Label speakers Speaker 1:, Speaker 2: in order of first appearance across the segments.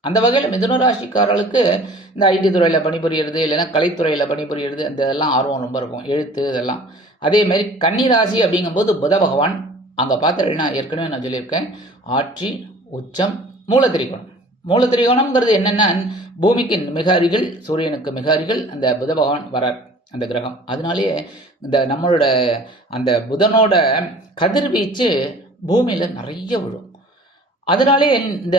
Speaker 1: அந்த வகையில் மிதுன ராசிக்காரர்களுக்கு இந்த ஐடி துறையில் பணிபுரியறது இல்லைன்னா கலைத்துறையில் பணிபுரியறது இந்த இதெல்லாம் ஆர்வம் ரொம்ப இருக்கும். எழுத்து இதெல்லாம். அதே மாதிரி அப்படிங்கும்போது புத பகவான். அங்கே பார்த்துட்டீங்கன்னா ஏற்கனவே நான் சொல்லியிருக்கேன். ஆட்சி உச்சம் மூலத்திரிகோணம். மூலத்திரிகோணம்ங்கிறது என்னென்னா பூமிக்கு மிக அருகில் சூரியனுக்கு மிக அருகில் அந்த புத பகவான் வரார் அந்த கிரகம். அதனாலேயே இந்த நம்மளோட அந்த புதனோட கதிர்வீச்சு பூமியில் நிறைய விழும். அதனாலே இந்த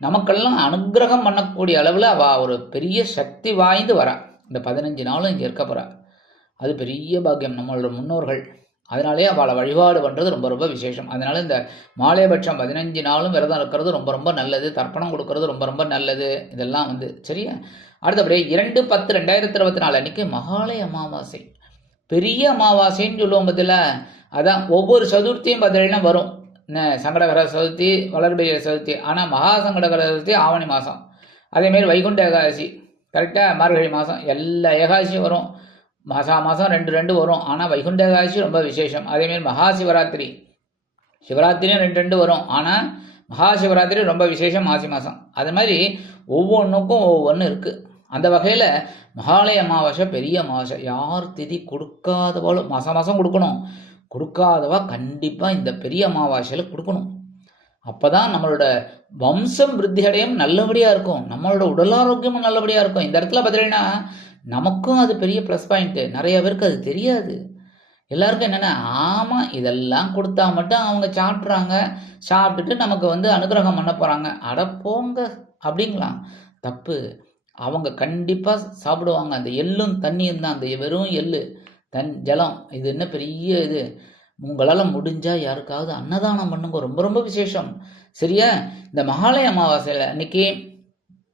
Speaker 1: நமக்கெல்லாம் அனுக்கிரகம் பண்ணக்கூடிய அளவில் அவள் ஒரு பெரிய சக்தி வாய்ந்து வரா. இந்த பதினஞ்சு நாளும் இங்கே இருக்க போகிறா அது பெரிய பாக்கியம். நம்மளோட முன்னோர்கள். அதனாலே அவளை வழிபாடு பண்ணுறது ரொம்ப ரொம்ப விசேஷம். அதனால் இந்த மாலையபட்சம் பதினஞ்சு நாளும் விரதம் இருக்கிறது ரொம்ப ரொம்ப நல்லது. தர்ப்பணம் கொடுக்கறது ரொம்ப ரொம்ப நல்லது. இதெல்லாம் வந்து சரியா? அடுத்தபடியே இரண்டு பத்து ரெண்டாயிரத்தி இருபத்தி நாலு அன்றைக்கி மகாலய அமாவாசை. பெரிய அமாவாசைன்னு சொல்லுவோம் பதில் அதான் ஒவ்வொரு சதுர்த்தியும் பார்த்தீங்கன்னா வரும். சங்கடகர சதுர்த்தி வளர்பிரிய சதுர்த்தி. ஆனால் மகா சங்கடகர சதுர்த்தி ஆவணி மாதம் அதேமாரி வைகுண்ட ஏகாதசி கரெக்டாக மார்கழி மாதம் எல்லா ஏகாதசியும் வரும். மாசா மாதம் ரெண்டு ரெண்டு வரும். ஆனால் வைகுண்ட ஏகாதசி ரொம்ப விசேஷம். அதேமாரி மகா சிவராத்திரி. சிவராத்திரியும் ரெண்டு ரெண்டு வரும். ஆனால் மகா சிவராத்திரி ரொம்ப விசேஷம் மாசி மாதம் அது மாதிரி ஒவ்வொன்றுக்கும் ஒவ்வொன்று இருக்குது அந்த வகையில் மகாலய அமாவாசை பெரிய அமாவாசை. யார் திதி கொடுக்காத போலும் மாதம் மாதம் கொடுக்கணும். கொடுக்காதவா? கண்டிப்பாக இந்த பெரிய அமாவாசையில் கொடுக்கணும். அப்போ தான் நம்மளோட வம்சம் விருத்தி அடையும் நல்லபடியாக இருக்கும். நம்மளோட உடல் ஆரோக்கியமும் நல்லபடியாக இருக்கும். இந்த இடத்துல பார்த்தீங்கன்னா நமக்கும் அது பெரிய ப்ளஸ் பாயிண்ட்டு நிறைய பேருக்கு அது தெரியாது. எல்லாருக்கும் என்னென்ன ஆமாம் இதெல்லாம் கொடுத்தா மட்டும் அவங்க சாப்பிட்றாங்க. சாப்பிட்டுட்டு நமக்கு வந்து அனுகிரகம் பண்ண போகிறாங்க அட போங்க அப்படிங்களா தப்பு. அவங்க கண்டிப்பாக சாப்பிடுவாங்க. அந்த எள்ளும் தண்ணியும் தான். அந்த வெறும் எள்ளு. தன் ஜலம். இது என்ன பெரிய இது? உங்களால் முடிஞ்சால் யாருக்காவது அன்னதானம் பண்ணுங்க. ரொம்ப ரொம்ப விசேஷம். சரியா? இந்த மகாலய அமாவாசையில் அன்னைக்கு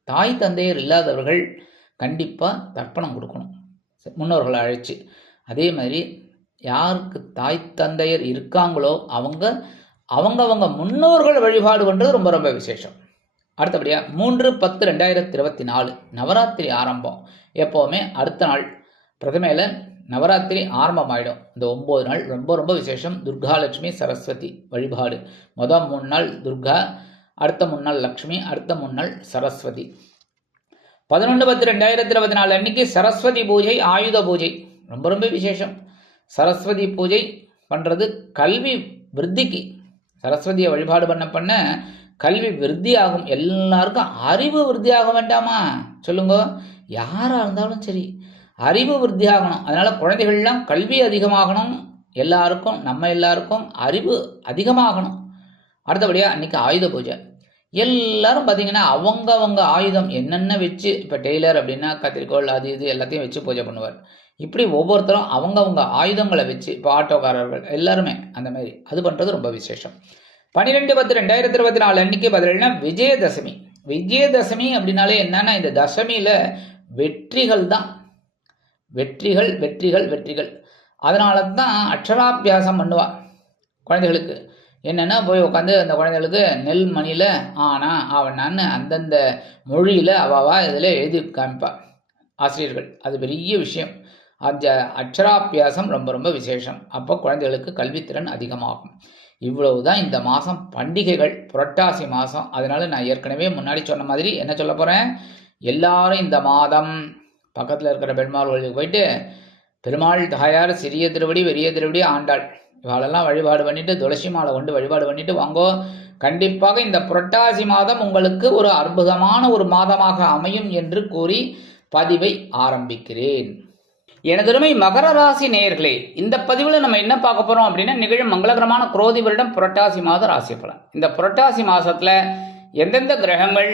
Speaker 1: தாய் தந்தையர் இல்லாதவர்கள் கண்டிப்பாக தர்ப்பணம் கொடுக்கணும். முன்னோர்களை அழைச்சி. அதே மாதிரி யாருக்கு தாய் தந்தையர் இருக்காங்களோ அவங்க அவங்க அவங்க முன்னோர்கள் வழிபாடு பண்ணுறது ரொம்ப ரொம்ப விசேஷம். அடுத்தபடியாக மூன்று பத்து ரெண்டாயிரத்தி இருபத்தி நாலு நவராத்திரி ஆரம்பம். எப்போவுமே அடுத்த நாள். பிரதமையில் நவராத்திரி ஆரம்பமாயிடும். இந்த ஒம்பது நாள் ரொம்ப ரொம்ப விசேஷம். துர்காலட்சுமி சரஸ்வதி வழிபாடு. மொதல் மூணு நாள் துர்கா அடுத்த மூணு நாள் லக்ஷ்மி அடுத்த மூணு நாள் சரஸ்வதி. பதினொன்று பத்து ரெண்டாயிரத்தி இருபத்தி நாலு அன்னைக்கு சரஸ்வதி பூஜை ஆயுத பூஜை. ரொம்ப ரொம்ப விசேஷம். சரஸ்வதி பூஜை பண்ணுறது கல்வி விருத்திக்கு. சரஸ்வதியை வழிபாடு பண்ண பண்ண கல்வி விருத்தி ஆகும். எல்லாருக்கும் அறிவு விருத்தி ஆக வேண்டாமா? சொல்லுங்க. யாராக இருந்தாலும் சரி. அறிவு விருத்தி ஆகணும் அதனால் குழந்தைகள்லாம் கல்வி அதிகமாகணும். எல்லாருக்கும் நம்ம எல்லாருக்கும் அறிவு அதிகமாகணும். அடுத்தபடியாக அன்றைக்கி ஆயுத பூஜை. எல்லாரும் பார்த்தீங்கன்னா அவங்க அவங்க ஆயுதம் என்னென்ன வச்சு இப்போ டெய்லர் அப்படின்னா கத்திரிக்கோள் அது இது எல்லாத்தையும் வச்சு பூஜை பண்ணுவார். இப்படி ஒவ்வொருத்தரும் அவங்கவுங்க ஆயுதங்களை வச்சு இப்போ ஆட்டோக்காரர்கள் எல்லாருமே அந்த மாதிரி அது பண்ணுறது ரொம்ப விசேஷம். பன்னிரெண்டு பத்து ரெண்டாயிரத்தி இருபத்தி நாலு அன்னைக்கு பார்த்தீங்கன்னா விஜயதசமி. விஜயதசமி அப்படின்னாலே என்னன்னா இந்த தசமியில் வெற்றிகள் தான் வெற்றிகள் வெற்றிகள் வெற்றிகள். அதனால தான் அக்ஷராபியாசம் பண்ணுவா குழந்தைகளுக்கு. என்னென்னா போய் உட்காந்து அந்த குழந்தைகளுக்கு நெல் மணியில் ஆனா ஆவணான்னு அந்தந்த மொழியில் அவாவா இதில் எழுதி காமிப்பா. ஆசிரியர்கள். அது பெரிய விஷயம். அந்த அக்ஷராபியாசம் ரொம்ப ரொம்ப விசேஷம். அப்போ குழந்தைகளுக்கு கல்வித்திறன் அதிகமாகும். இவ்வளவு தான் இந்த மாதம் பண்டிகைகள் புரட்டாசி மாதம் அதனால் நான் ஏற்கனவே முன்னாடி சொன்ன மாதிரி என்ன சொல்ல போகிறேன் எல்லாரும் இந்த மாதம் பக்கத்தில் இருக்கிற பெருமாள் கோயிலுக்கு போயிட்டு பெருமாள் தாயார் சிறிய திருவடி பெரிய திருவடி ஆண்டாள். இவாளெல்லாம் வழிபாடு பண்ணிட்டு துளசி மாலை கொண்டு வழிபாடு பண்ணிட்டு வாங்கோ கண்டிப்பாக இந்த புரட்டாசி மாதம் உங்களுக்கு ஒரு அற்புதமான ஒரு மாதமாக அமையும் என்று கூறி பதிவை ஆரம்பிக்கிறேன். எனதருமை மகர ராசி நேயர்களே இந்த பதிவில் நம்ம என்ன பார்க்க போகிறோம் அப்படின்னா நிகழும் மங்களகரமான குரோதி வருடம் புரட்டாசி மாத ராசி பலன் இந்த புரட்டாசி மாதத்தில் எந்தெந்த கிரகங்கள்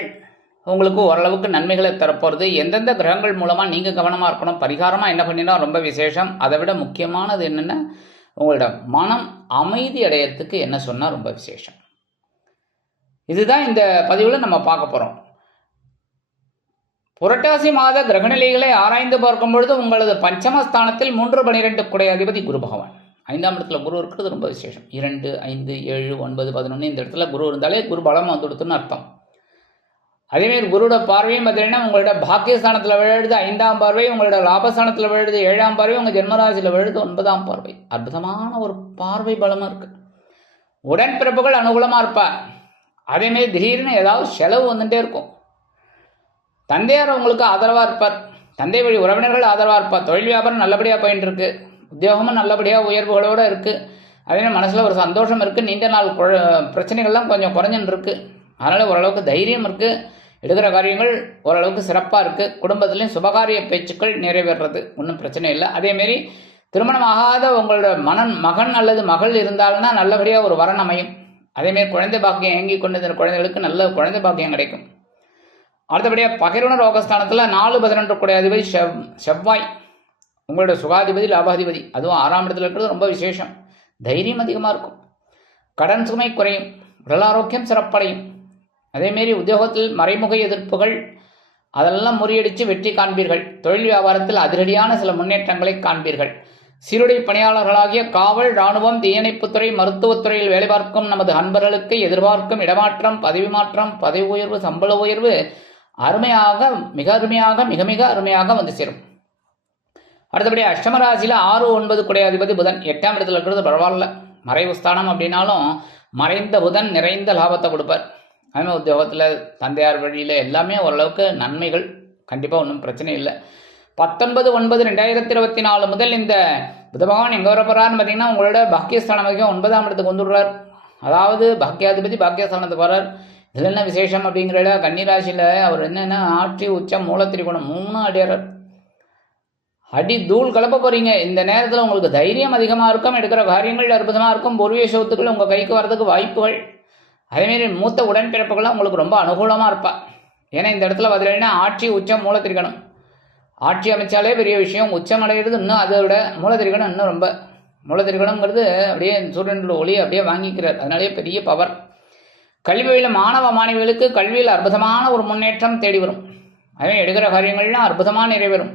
Speaker 1: உங்களுக்கு ஓரளவுக்கு நன்மைகளை தரப்போகிறது எந்தெந்த கிரகங்கள் மூலமாக நீங்கள் கவனமாக இருக்கணும் பரிகாரமாக என்ன பண்ணினா ரொம்ப விசேஷம். அதை விட முக்கியமானது என்னென்னா உங்களோட மனம் அமைதி அடையறதுக்கு என்ன சொன்னால் ரொம்ப விசேஷம். இதுதான் இந்த பதிவில் நம்ம பார்க்க போகிறோம் புரட்டாசி மாத கிரகநிலைகளை ஆராய்ந்து பார்க்கும் பொழுது உங்களது பஞ்சமஸ்தானத்தில் மூன்று பனிரெண்டு குடை அதிபதி குரு பகவான். ஐந்தாம் இடத்துல குரு இருக்கிறது ரொம்ப விசேஷம். இரண்டு ஐந்து ஏழு ஒன்பது பதினொன்று இந்த இடத்துல குரு இருந்தாலே குரு பலம் வந்து கொடுத்துன்னு அர்த்தம். அதேமாரி குருவோட பார்வையும் பார்த்தீங்கன்னா உங்களோட பாக்கியஸ்தானத்தில் விழுது ஐந்தாம் பார்வை உங்களோட லாபஸ்தானத்தில் விழுது ஏழாம் பார்வை உங்கள் ஜென்மராசியில் விழுது ஒன்பதாம் பார்வை. அற்புதமான ஒரு பார்வை பலமாக இருக்குது உடன்பிறப்புகள் அனுகூலமாக இருப்பார் அதேமாரி திடீர்னு ஏதாவது செலவு வந்துட்டே இருக்கும். தந்தையார் உங்களுக்கு ஆதரவாக இருப்பார். தந்தை வழி உறவினர்கள் ஆதரவாக இருப்பார். தொழில் வியாபாரம் நல்லபடியாக போயின்னு இருக்கு. உத்தியோகமும் நல்லபடியாக உயர்வுகளோடு இருக்குது அதே மனசில் ஒரு சந்தோஷம் இருக்குது நீண்ட நாள் பிரச்சனைகள்லாம் கொஞ்சம் குறைஞ்சுன்னு இருக்குது அதனால் ஓரளவுக்கு தைரியம் இருக்குது எடுக்கிற காரியங்கள் ஓரளவுக்கு சிறப்பாக இருக்குது குடும்பத்துலேயும் சுபகாரிய பேச்சுக்கள் நிறைவேறது ஒன்றும் பிரச்சனை இல்லை. அதேமாரி திருமணமாகாத உங்களோட மனன் மகன் அல்லது மகள் இருந்தால்னா நல்லபடியாக ஒரு வரன் அமையும். அதேமாரி குழந்தை பாக்கியம் ஏங்கி கொண்டு குழந்தைகளுக்கு நல்ல குழந்தை பாக்கியம் கிடைக்கும். அடுத்தபடியாக பகிர்வன ரோகஸ்தானத்தில் நாலு பதினொன்று கூட அதிபதி செவ் செவ்வாய். உங்களோட சுகாதிபதி லாபாதிபதி அதுவும் ஆறாம் இடத்துல இருக்கிறது ரொம்ப விசேஷம். தைரியம் அதிகமாக இருக்கும். கடன் சுமை குறையும். உடல் ஆரோக்கியம் சிறப்படையும். அதேமாரி உத்தியோகத்தில் மறைமுக எதிர்ப்புகள் அதெல்லாம் முறியடித்து வெற்றி காண்பீர்கள். தொழில் வியாபாரத்தில் அதிரடியான சில முன்னேற்றங்களை காண்பீர்கள். சீருடை பணியாளர்களாகிய காவல் இராணுவம் தீயணைப்புத்துறை மருத்துவத்துறையில் வேலை பார்க்கும் நமது அன்பர்களுக்கு எதிர்பார்க்கும் இடமாற்றம் பதவி மாற்றம் பதவி உயர்வு சம்பள உயர்வு அருமையாக மிக அருமையாக மிக மிக அருமையாக வந்து சேரும். அடுத்தபடி அஷ்டமராசியில் ஆறு ஒன்பது குடை அதிபதி புதன். எட்டாம் இடத்துல இருக்கிறது பரவாயில்ல. மறைவு ஸ்தானம் அப்படின்னாலும் மறைந்த புதன் நிறைந்த லாபத்தை கொடுப்பார். அதுமாதிரி உத்தியோகத்தில் தந்தையார் வழியில் எல்லாமே ஓரளவுக்கு நன்மைகள் கண்டிப்பாக ஒன்றும் பிரச்சனை இல்லை. பத்தொன்பது ஒன்பது ரெண்டாயிரத்தி இருபத்தி நாலு முதல் இந்த புத பகவான் எங்கே வர பார்த்தீங்கன்னா உங்களோட பாக்கியஸ்தானம் வரைக்கும் ஒன்பதாம் இடத்துக்கு வந்துடுறார். அதாவது பாக்கியாதிபதி பாக்கியஸ்தானத்துக்கு வரார் இதில் என்ன விசேஷம் அப்படிங்கிறத கன்னிராசியில் அவர் என்னென்னா ஆட்சி உச்சம் மூலத்திரிகோணம் மூணு அடியாரர் அடி தூள் கலப்ப போகிறீங்க இந்த நேரத்தில் உங்களுக்கு தைரியம் அதிகமாக இருக்கும் எடுக்கிற காரியங்கள் அற்புதமாக இருக்கும். பூர்வீக சொத்துக்கள் உங்கள் கைக்கு வர்றதுக்கு வாய்ப்புகள். அதேமாரி மூத்த உடன்பிறப்புகள்லாம் உங்களுக்கு ரொம்ப அனுகூலமாக இருப்பா. ஏன்னா இந்த இடத்துல பார்த்தீங்கன்னா ஆட்சி உச்சம் மூலத்திரிக்கணும் ஆட்சி அமைச்சாலே பெரிய விஷயம். உச்சம் அடைகிறது இன்னும் அதை விட மூலத்திரிக்கணும் இன்னும் ரொம்ப. மூலத்திரிக்கணம்ங்கிறது அப்படியே சூரியனோட ஒளி அப்படியே வாங்கிக்கிறார். அதனாலேயே பெரிய பவர் கல்வியில் மாணவ மாணவிகளுக்கு கல்வியில் அற்புதமான ஒரு முன்னேற்றம் தேடி வரும். அதே எடுக்கிற காரியங்கள்லாம் அற்புதமாக நிறைவேறும்.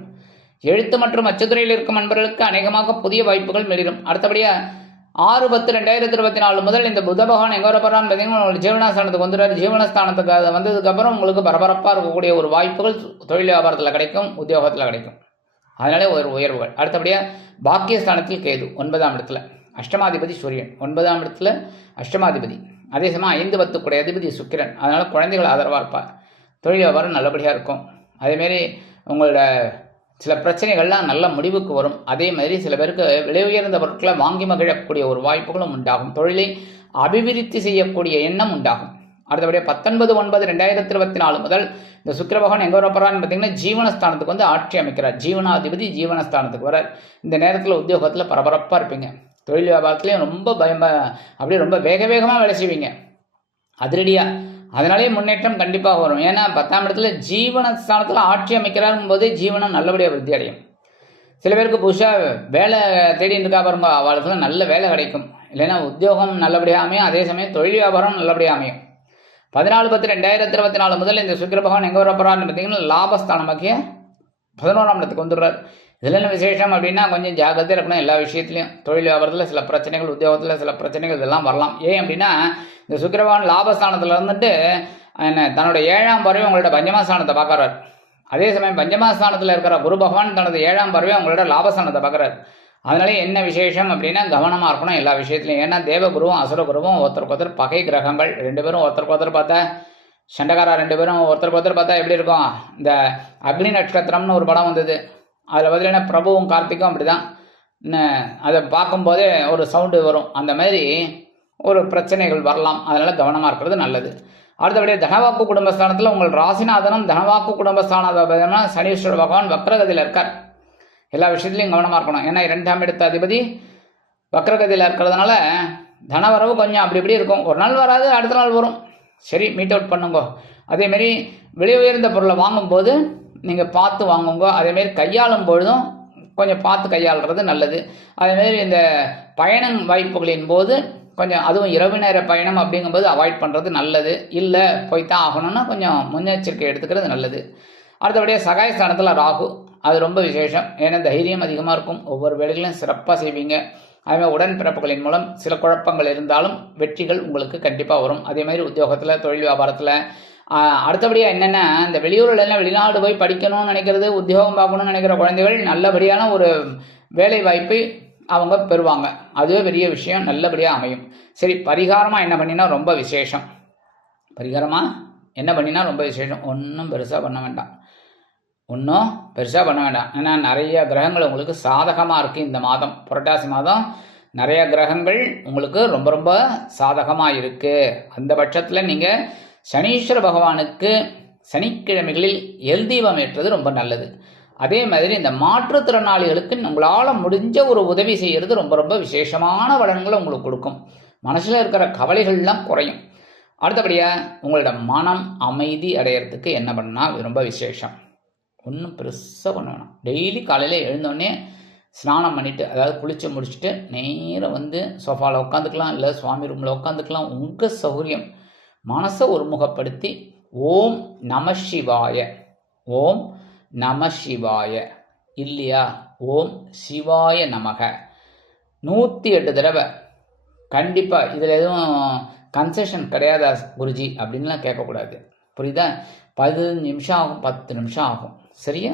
Speaker 1: எழுத்து மற்றும் அச்சுத்துறையில் இருக்கும் நண்பர்களுக்கு அநேகமாக புதிய வாய்ப்புகள் மிளிரும் அடுத்தபடியாக ஆறு பத்து ரெண்டாயிரத்தி இருபத்தி நாலு முதல் இந்த புத பகவான் எங்கே வரப்போறான்னு பார்த்தீங்கன்னா உங்களுக்கு ஜீவனஸ்தானத்துக்கு வந்துடுறாரு ஜீவனஸ்தானத்துக்கு அது வந்ததுக்கப்புறம் உங்களுக்கு பரபரப்பாக இருக்கக்கூடிய ஒரு வாய்ப்புகள் தொழில் வியாபாரத்தில் கிடைக்கும் உத்தியோகத்தில் கிடைக்கும். அதனாலே ஒரு உயர்வுகள். அடுத்தபடியாக பாக்கியஸ்தானத்தில் கேது ஒன்பதாம் இடத்துல. அஷ்டமாதிபதி சூரியன் ஒன்பதாம் இடத்துல அஷ்டமாதிபதி. அதே சமயம் ஐந்து பத்துக்குடைய அதிபதி சுக்கிரன். அதனால் குழந்தைகள் ஆதரவாக இருப்பார். தொழில் வியாபாரம் நல்லபடியாக இருக்கும். அதேமாரி உங்களோட சில பிரச்சனைகள்லாம் நல்ல முடிவுக்கு வரும். அதே மாதிரி சில பேருக்கு விலை உயர்ந்த பொருட்களை வாங்கி மகிழக்கூடிய ஒரு வாய்ப்புகளும் உண்டாகும். தொழிலை அபிவிருத்தி செய்யக்கூடிய எண்ணம் உண்டாகும். அடுத்தபடியாக பத்தொன்பது ஒன்பது ரெண்டாயிரத்தி இருபத்தி நாலு முதல் இந்த சுக்கர பகவான் எங்கே வரப்போறான்னு பார்த்தீங்கன்னா ஜீவனஸ்தானத்துக்கு வந்து ஆட்சி அமைக்கிறார். ஜீவனாதிபதி ஜீவனஸ்தானத்துக்கு வரார். இந்த நேரத்தில் உத்தியோகத்தில் பரபரப்பாக இருப்பீங்க. தொழில் வியாபாரத்துலேயும் ரொம்ப பயம் அப்படியே ரொம்ப வேக வேகமாக வேலை செய்வீங்க. அதிரடியாக அதனாலே முன்னேற்றம் கண்டிப்பாக வரும். ஏன்னா பத்தாம் இடத்துல ஜீவனஸ்தானத்தில் ஆட்சி அமைக்கிறாரும் போதே ஜீவனம் நல்லபடியாக விருத்தி அடையும். சில பேருக்கு புதுசாக வேலை தேடிட்டு இருக்கா பாருங்க அவளுக்குலாம் நல்ல வேலை கிடைக்கும். இல்லைன்னா உத்தியோகம் நல்லபடியாக அமையும் அதே சமயம் தொழில் வியாபாரம் நல்லபடியாக அமையும். பதினாலு பத்து ரெண்டாயிரத்தி இருபத்தி நாலு முதல் இந்த சுக்கிர பகவான் எங்கே வரப்போறான்னு பார்த்தீங்கன்னா லாபஸ்தானமாக்கிய பதினோராம் இடத்துக்கு வந்துடுறாரு. இதில் என்ன விசேஷம் அப்படின்னா கொஞ்சம் ஜாகிரதையாக இருக்கணும் எல்லா விஷயத்துலையும். தொழில் வியாபாரத்தில் சில பிரச்சனைகள் உத்தியோகத்தில் சில பிரச்சனைகள் இதெல்லாம் வரலாம். ஏன் அப்படின்னா இந்த சுக்கிரபகவான் லாபஸ்தானத்தில் இருந்துட்டு என்ன தன்னோட ஏழாம் பறவை உங்களோட பஞ்சமஸ்தானத்தை பார்க்குறாரு. அதே சமயம் பஞ்சமஸ்தானத்தில் இருக்கிற குரு பகவான் தனது ஏழாம் பறவை உங்களோட லாபஸ்தானத்தை பார்க்குறாரு. அதனால என்ன விசேஷம் அப்படின்னா கவனமாக இருக்கணும் எல்லா விஷயத்துலையும். ஏன்னா தேவகுருவும் அசுரகுருவும் ஒருத்தருக்கு ஒருத்தர் பகை கிரகங்கள். ரெண்டு பேரும் ஒருத்தருக்கு ஒருத்தர் பார்த்தா சண்டகாரா ரெண்டு பேரும் ஒருத்தருக்கு ஒருத்தர் பார்த்தா எப்படி இருக்கும்? இந்த அக்னி நட்சத்திரம்னு ஒரு படம் வந்தது. அதில் பார்த்தீங்கன்னா பிரபுவும் கார்த்திக்கும் அப்படி தான் அதை பார்க்கும்போதே ஒரு சவுண்டு வரும். அந்த மாதிரி ஒரு பிரச்சனைகள் வரலாம். அதனால் கவனமாக இருக்கிறது நல்லது. அடுத்தபடியாக தனவாக்கு குடும்பஸ்தானத்தில் உங்கள் ராசிநாதனும் தனவாக்கு குடும்பஸ்தானத்தில் சனீஸ்வர பகவான் வக்ரகதியில் இருக்கார். எல்லா விஷயத்துலையும் கவனமாக இருக்கணும். ஏன்னா இரண்டாம் இடத்த அதிபதி வக்ரகதியில் இருக்கிறதுனால தனவரவு கொஞ்சம் அப்படி இப்படி இருக்கும். ஒரு நாள் வராது அடுத்த நாள் வரும். சரி மீட் அவுட் பண்ணுங்க. அதேமாரி விலை உயர்ந்த பொருளை வாங்கும்போது நீங்கள் பார்த்து வாங்குங்க. அதேமாரி கையாளும் பொழுதும் கொஞ்சம் பார்த்து கையாளுறது நல்லது. அதேமாரி இந்த பயண வாய்ப்புகளின் போது கொஞ்சம் அதுவும் இரவு நேர பயணம் அப்படிங்கும்போது அவாய்ட் பண்ணுறது நல்லது. இல்லை போய்தான் ஆகணும்னா கொஞ்சம் முன்னெச்சரிக்கை எடுத்துக்கிறது நல்லது. அடுத்தபடியாக சகாயஸ்தானத்தில் ராகு. அது ரொம்ப விசேஷம். ஏன்னா தைரியம் அதிகமாக இருக்கும். ஒவ்வொரு வேலைகளையும் சிறப்பாக செய்வீங்க. அதேமாதிரி உடன்பிறப்புகளின் மூலம் சில குழப்பங்கள் இருந்தாலும் வெற்றிகள் உங்களுக்கு கண்டிப்பாக வரும். அதே மாதிரி உத்தியோகத்தில் தொழில் வியாபாரத்தில். அடுத்தபடியாக என்னென்ன இந்த வெளியூரில் எல்லாம் வெளிநாடு போய் படிக்கணும்னு நினைக்கிறது உத்தியோகம் பார்க்கணும்னு நினைக்கிற குழந்தைகள் நல்லபடியான ஒரு வேலை வாய்ப்பை அவங்க பெறுவாங்க. அதுவே பெரிய விஷயம் நல்லபடியாக அமையும். சரி பரிகாரமாக என்ன பண்ணினா ரொம்ப விசேஷம். பரிகாரமாக என்ன பண்ணினா ரொம்ப விசேஷம்? ஒன்றும் பெருசாக பண்ண வேண்டாம். ஒன்றும் பெருசாக பண்ண வேண்டாம். ஏன்னா நிறைய கிரகங்கள் உங்களுக்கு சாதகமாக இருக்குது இந்த மாதம். புரட்டாசி மாதம் நிறைய கிரகங்கள் உங்களுக்கு ரொம்ப ரொம்ப சாதகமாக இருக்குது அந்த பட்சத்தில் நீங்கள் சனீஸ்வர பகவானுக்கு சனிக்கிழமைகளில் எல் தீபம் ஏற்றது ரொம்ப நல்லது. அதே மாதிரி இந்த மாற்றுத்திறனாளிகளுக்கு உங்களால் முடிஞ்ச ஒரு உதவி செய்கிறது ரொம்ப ரொம்ப விசேஷமான பலன்களை உங்களுக்கு கொடுக்கும். மனசில் இருக்கிற கவலைகள்லாம் குறையும். அடுத்தபடியாக உங்களோட மனம் அமைதி அடையிறதுக்கு என்ன பண்ணால் ரொம்ப விசேஷம். ஒன்றும் பெருசாக பண்ண வேணாம். டெய்லி காலையில் எழுந்தோடனே ஸ்நானம் பண்ணிவிட்டு அதாவது குளித்து முடிச்சுட்டு நேராக வந்து சோஃபாவில் உட்காந்துக்கலாம் இல்லை சுவாமி ரூமில் உட்காந்துக்கலாம். உங்கள் சௌகரியம். மனசை ஒருமுகப்படுத்தி ஓம் நம சிவாய. ஓம் நம சிவாய. இல்லையா? ஓம் சிவாய நமக. நூற்றி எட்டு தடவை. கண்டிப்பாக இதில் எதுவும் கன்செஷன் கிடையாதா குருஜி அப்படின்லாம் கேட்கக்கூடாது. புரியுதா? பதினஞ்சு நிமிஷம் ஆகும் பத்து நிமிஷம் ஆகும். சரியா?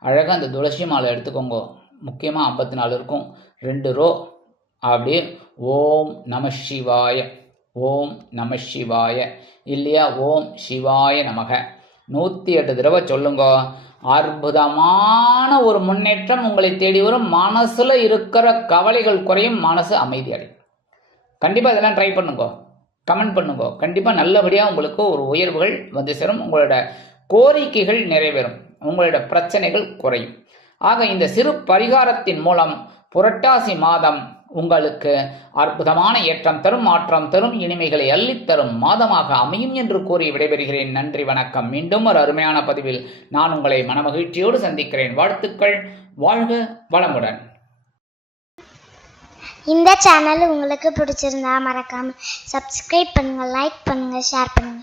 Speaker 1: அழகாக அந்த துளசி மாலை எடுத்துக்கோங்க. முக்கியமாக ஐம்பத்தி நாலு இருக்கும். ரெண்டு ரோ. அப்படியே ஓம் நம சிவாய. ஓம் நம சிவாய. இல்லையா? ஓம் சிவாய நமக. நூற்றி எட்டு தடவை சொல்லுங்க. அற்புதமான ஒரு முன்னேற்றம் உங்களை தேடி வரும். மனசில் இருக்கிற கவலைகள் குறையும். மனசு அமைதி அடையும். கண்டிப்பாக இதெல்லாம் ட்ரை பண்ணுங்க. கமெண்ட் பண்ணுங்க. கண்டிப்பாக நல்லபடியாக உங்களுக்கு ஒரு உயர்வுகள் வந்து சேரும். உங்களோட கோரிக்கைகள் நிறைவேறும். உங்களோட பிரச்சனைகள் குறையும். ஆக இந்த சிறு பரிகாரத்தின் மூலம் புரட்டாசி மாதம் உங்களுக்கு அற்புதமான ஏற்றம் தரும் மாற்றம் தரும் இனிமைகளை அள்ளித் தரும் மாதமாக அமையும் என்று கூறி விடைபெறுகிறேன். நன்றி வணக்கம். மீண்டும் ஒரு அருமையான பதிவில் நான் உங்களை மனமகிழ்ச்சியோடு சந்திக்கிறேன். வாழ்த்துக்கள். வாழ்க வளமுடன்.
Speaker 2: இந்த சேனல் உங்களுக்கு பிடிச்சிருந்தா மறக்காம சப்ஸ்கிரைப் பண்ணுங்க லைக் பண்ணுங்க ஷேர் பண்ணுங்க.